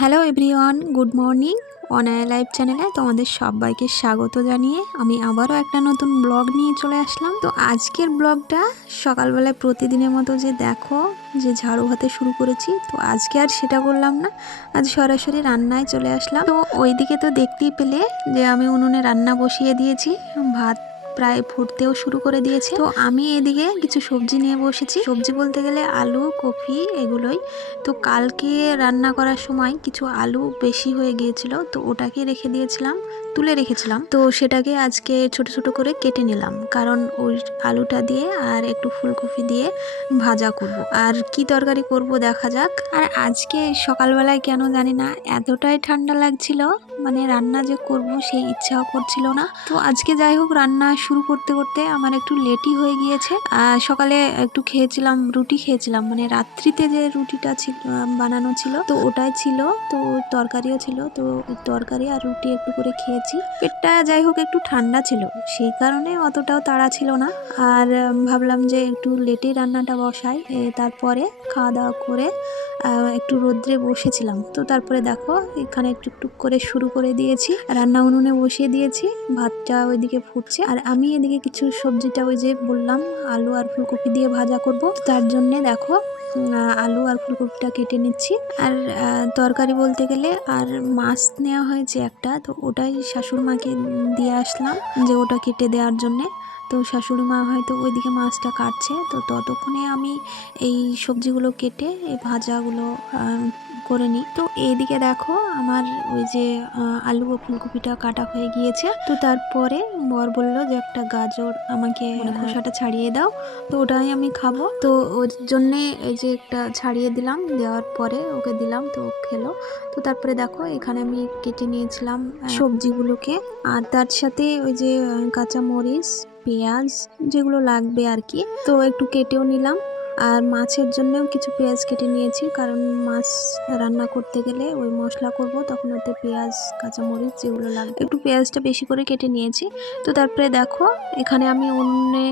Hello everyone, good morning. Anaya live চ্যানেলে তোমাদের সবাইকে স্বাগত জানিয়ে আমি আবারও একটা নতুন ব্লগ নিয়ে চলে আসলাম। তো আজকের ব্লগটা সকালবেলায় প্রতিদিনের মতো যে দেখো যে ঝাড়ু হাতে শুরু করেছি, তো আজকে আর সেটা করলাম না, আজ সরাসরি রান্নায় চলে আসলাম। তো ওইদিকে তো দেখতেই পেলে যে আমি উনুনে রান্না বসিয়ে দিয়েছি, ভাত প্রায় ফুটতেও শুরু করে দিয়েছে। তো আমি এদিকে কিছু সবজি নিয়ে বসেছি। সবজি বলতে গেলে আলু, কপি এগুলোই। তো কালকে রান্না করার সময় কিছু আলু বেশি হয়ে গিয়েছিল, তো ওটাকে রেখে দিয়েছিলাম, তুলে রেখেছিলাম। তো সেটাকে আজকে ছোট ছোট করে কেটে নিলাম, কারণ ওই আলুটা দিয়ে আর একটু ফুলকপি দিয়ে ভাজা করব। আর কি তরকারি করব দেখা যাক। আর আজকে সকালবেলায় কেন জানি না এতটাই ঠান্ডা লাগছিল, মানে রান্না যে করব সেই ইচ্ছাও করছিল না। তো আজকে যাই হোক রান্না শুরু করতে করতে আমার একটু লেটই হয়ে গিয়েছে। সকালে একটু খেয়েছিলাম, রুটি খেয়েছিলাম, মানে রাত্রিতে যে রুটিটা বানানো ছিল তো ওটাই ছিল, তো তরকারিও ছিল, তো তরকারি আর রুটি একটু করে খেয়েছি। পেটটা যাই হোক একটু ঠান্ডা ছিল, সেই কারণে অতটাও তাড়া ছিল না। আর ভাবলাম যে একটু লেটেই রান্নাটা বসাই, তারপরে খাওয়া দাওয়া করে একটু রোদ্রে বসেছিলাম। তো তারপরে দেখো এখানে টুকটুক করে শুরু করে দিয়েছি, রান্না উনুনে বসিয়ে দিয়েছি, ভাতটা ওইদিকে ফুটছে আর আমি এদিকে কিছু সবজিটা ওই যে বললাম আলু আর ফুলকপি দিয়ে ভাজা করব, তার জন্যে দেখো আলু আর ফুলকপিটা কেটে নিচ্ছি। আর তরকারি বলতে গেলে আর মাছ নেওয়া হয়েছে একটা, তো ওটাই শাশুড়ি মাকে দিয়ে আসলাম যে ওটা কেটে দেওয়ার জন্যে। তো শাশুড়ি মা হয়তো ওইদিকে মাছটা কাটছে, তো ততক্ষণে আমি এই সবজিগুলো কেটে এই ভাজাগুলো করে নিই। তো এইদিকে দেখো আমার ওই যে আলু ও ফুলকপিটা কাটা হয়ে গিয়েছে। তো তারপরে বর বলল যে একটা গাজর আমাকে খোসাটা ছাড়িয়ে দাও, তো ওটাই আমি খাবো। তো ওর জন্যে এই যে একটা ছাড়িয়ে দিলাম, দেওয়ার পরে ওকে দিলাম, তো ও খেলো। তো তারপরে দেখো এখানে আমি কেটে নিয়েছিলাম সবজিগুলোকে, আর তার সাথে ওই যে কাঁচা মরিচ, পেঁয়াজ যেগুলো লাগবে আর কি, তো একটু কেটেও নিলাম। আর মাছের জন্যও কিছু পেঁয়াজ কেটে নিয়েছি, কারণ মাছ রান্না করতে গেলে ওই মশলা করব, তখন ওতে পেঁয়াজ, কাঁচামরিচ যেগুলো লাগবে, একটু পেঁয়াজটা বেশি করে কেটে নিয়েছি। তো তারপরে দেখো এখানে আমি উনুনে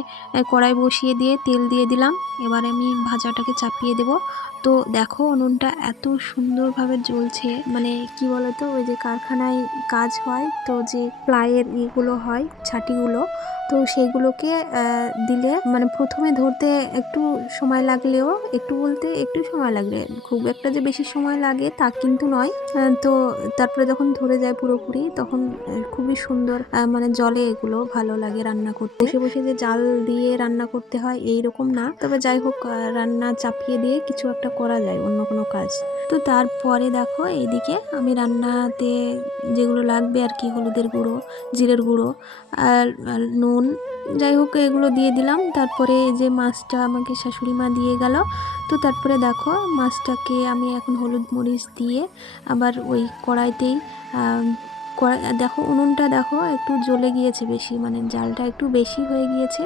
কড়াই বসিয়ে দিয়ে তেল দিয়ে দিলাম, এবারে আমি ভাজাটাকে চাপিয়ে দেব। তো দেখো উনুনটা এত সুন্দরভাবে জ্বলছে, মানে কি বলতো ওই যে কারখানায় কাজ হয়, তো যে প্লাইয়ের ইগুলো হয়, ছাটিগুলো, তো সেইগুলোকে দিলে মানে প্রথমে ধরতে একটু সময় লাগলেও, একটু বলতে একটু সময় লাগলে, খুব একটা যে বেশি সময় লাগে তা কিন্তু নয়। তো তারপরে যখন ধরে যায় পুরোপুরি, তখন খুবই সুন্দর মানে জলে এগুলো ভালো লাগে রান্না করতে। বসে বসে যে জাল দিয়ে রান্না করতে হয় এইরকম না, তবে যাই হোক রান্না চাপিয়ে দিয়ে কিছু একটা করা যায়, অন্য কোনো কাজ। তো তারপরে দেখো এইদিকে আমি রান্নাতে যেগুলো লাগবে আর কি, হলুদের গুঁড়ো, জিরের গুঁড়ো আর নুন, যাই হোক এগুলো দিয়ে দিলাম। তারপরে এই যে মাছটা আমাকে শাশুড়ি মা দিয়ে গেল। তো তারপরে দেখো মাছটাকে আমি এখন হলুদ মরিচ দিয়ে আবার ওই কড়াইতেই দেখো উনুনটা দেখো একটু জ্বলে গিয়েছে বেশি, মানে জালটা একটু বেশি হয়ে গিয়েছে।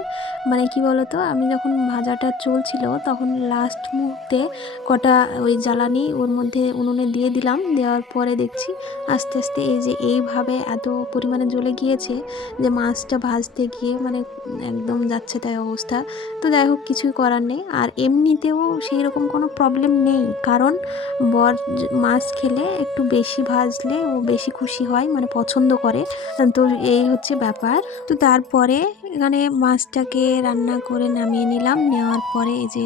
মানে কি বলতো, আমি যখন ভাজাটা চলছিল তখন লাস্ট মুহূর্তে কটা ওই জ্বালানি ওর মধ্যে উনুনে দিয়ে দিলাম, দেওয়ার পরে দেখছি আস্তে আস্তে এই যে এইভাবে এত পরিমাণে জ্বলে গিয়েছে যে মাছটা ভাজতে গিয়ে মানে একদম যাচ্ছে তাই অবস্থা। তো যাই হোক কিছুই করার নেই, আর এমনিতেও সেই রকম কোনো প্রবলেম নেই, কারণ বর মাছ খেলে একটু বেশি ভাজলে ও বেশি খুশি হয়, মানে পছন্দ করে। তো এই হচ্ছে ব্যাপার। তো তারপরে এখানে মাছটাকে রান্না করে নামিয়ে নিলাম, নেওয়ার পরে এই যে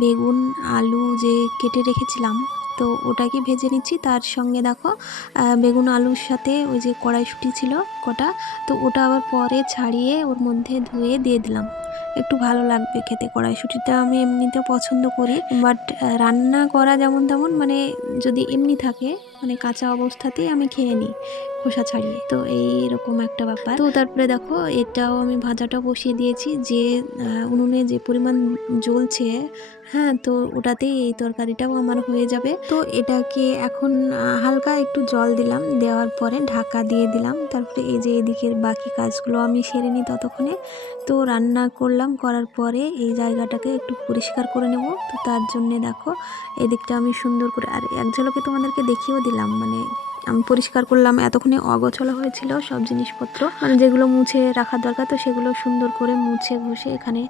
বেগুন আলু যে কেটে রেখেছিলাম, তো ওটাকে ভেজে নিচ্ছি। তার সঙ্গে দেখো বেগুন আলুর সাথে ওই যে কড়াইশুঁটি ছিল কটা, তো ওটা আবার পরে ছাড়িয়ে ওর মধ্যে ধুয়ে দিয়ে দিলাম, একটু ভালো লাগবে খেতে। কড়াইশুঁটিটা আমি এমনিতেও পছন্দ করি, বাট রান্না করা যেমন তেমন, মানে যদি এমনি থাকে মানে কাঁচা অবস্থাতেই আমি খেয়ে নিই খোসা ছাড়িয়ে, তো এইরকম একটা ব্যাপার। তো তারপরে দেখো এটাও আমি ভাজাটা বসিয়ে দিয়েছি, যে উনুনে যে পরিমাণ জ্বলছে, হ্যাঁ, তো ওটাতেই এই তরকারিটাও আমার হয়ে যাবে। তো এটাকে এখন হালকা একটু জল দিলাম, দেওয়ার পরে ঢাকা দিয়ে দিলাম। তারপরে এই যে এদিকের বাকি কাজগুলো আমি সেরে নিই ততক্ষণে। তো রান্না করলাম, করার পরে এই জায়গাটাকে একটু পরিষ্কার করে নেব। তো তার জন্যে দেখো এদিকটা আমি সুন্দর করে আর এক ঝলকে তোমাদেরকে দেখিয়েও দিলাম, মানে আমি পরিষ্কার করলাম। এতক্ষণে অগোছালো হয়েছিল সব জিনিসপত্র, মানে যেগুলো মুছে রাখার দরকার, তো সেগুলো সুন্দর করে মুছে ঘষে এখানে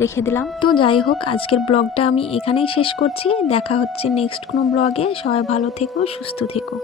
রেখে দিলাম। তো যাই হোক, আজকের ব্লগটা আমি এখানেই শেষ করছি। দেখা হচ্ছে নেক্সট কোনো ব্লগে। সবাই ভালো থেকো, সুস্থ থেকো।